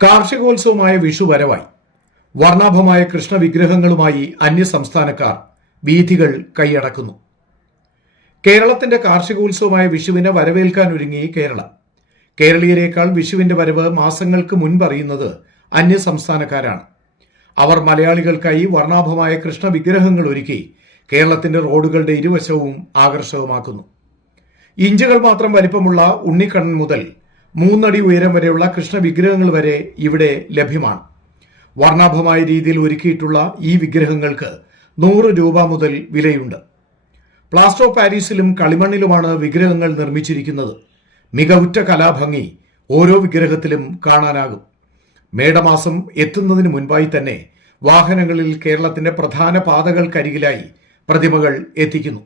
കാർഷികോത്സവമായ വിഷു വരവായി. വർണ്ണാഭമായ കൃഷ്ണ വിഗ്രഹങ്ങളുമായി അന്യസംസ്ഥാനക്കാർ വീഥികൾ കൈയടക്കുന്നു. കേരളത്തിന്റെ കാർഷികോത്സവമായ വിഷുവിനെ വരവേൽക്കാനൊരുങ്ങി കേരളം. കേരളീയരേക്കാൾ വിഷുവിന്റെ വരവ് മാസങ്ങൾക്ക് മുൻപറിയുന്നത് അന്യസംസ്ഥാനക്കാരാണ്. അവർ മലയാളികൾക്കായി വർണ്ണാഭമായ കൃഷ്ണ വിഗ്രഹങ്ങൾ ഒരുക്കി കേരളത്തിന്റെ റോഡുകളുടെ ഇരുവശവും ആകർഷകമാക്കുന്നു. ഇഞ്ചുകൾ മാത്രം വലിപ്പമുള്ള ഉണ്ണിക്കണ്ണൻ മുതൽ 3 അടി ഉയരം വരെയുള്ള കൃഷ്ണ വിഗ്രഹങ്ങൾ വരെ ഇവിടെ ലഭ്യമാണ്. വർണ്ണാഭമായ രീതിയിൽ ഒരുക്കിയിട്ടുള്ള ഈ വിഗ്രഹങ്ങൾക്ക് 100 രൂപ മുതൽ വിലയുണ്ട്. പ്ലാസ്റ്റർ ഓഫ് പാരീസിലും കളിമണ്ണിലുമാണ് വിഗ്രഹങ്ങൾ നിർമ്മിച്ചിരിക്കുന്നത്. മികവുറ്റ കലാഭംഗി ഓരോ വിഗ്രഹത്തിലും കാണാനാകും. മേടമാസം എത്തുന്നതിന് മുൻപായി തന്നെ വാഹനങ്ങളിൽ കേരളത്തിന്റെ പ്രധാന പാതകൾക്കരികിലായി പ്രതിമകൾ എത്തിക്കുന്നു.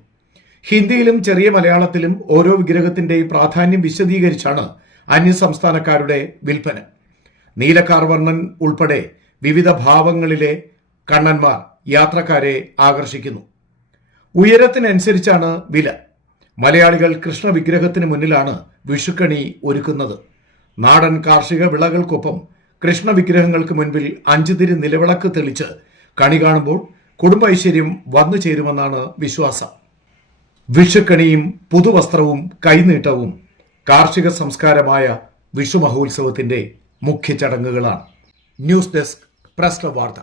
ഹിന്ദിയിലും ചെറിയ മലയാളത്തിലും ഓരോ വിഗ്രഹത്തിന്റെയും പ്രാധാന്യം വിശദീകരിച്ചാണ് അന്യസംസ്ഥാനക്കാരുടെ വിൽപ്പന. നീലക്കാർവർണ്ണൻ ഉൾപ്പെടെ വിവിധ ഭാവങ്ങളിലെ കണ്ണന്മാർ യാത്രക്കാരെ ആകർഷിക്കുന്നു. ഉയരത്തിനനുസരിച്ചാണ് വില. മലയാളികൾ കൃഷ്ണ വിഗ്രഹത്തിന് മുന്നിലാണ് വിഷുക്കണി ഒരുക്കുന്നത്. നാടൻ കാർഷിക വിളകൾക്കൊപ്പം കൃഷ്ണ വിഗ്രഹങ്ങൾക്ക് മുൻപിൽ 5 തിരി നിലവിളക്ക് തെളിച്ച് കണി കാണുമ്പോൾ കുടുംബ ഐശ്വര്യം വന്നു ചേരുമെന്നാണ് വിശ്വാസം. വിഷുക്കണിയും പുതുവസ്ത്രവും കൈനീട്ടവും കാർഷിക സംസ്കാരമായ വിഷു മഹോത്സവത്തിന്റെ മുഖ്യ ചടങ്ങുകളാണ്. ന്യൂസ് ഡെസ്ക് പ്രസ് ക്ലബ് വാർത്ത.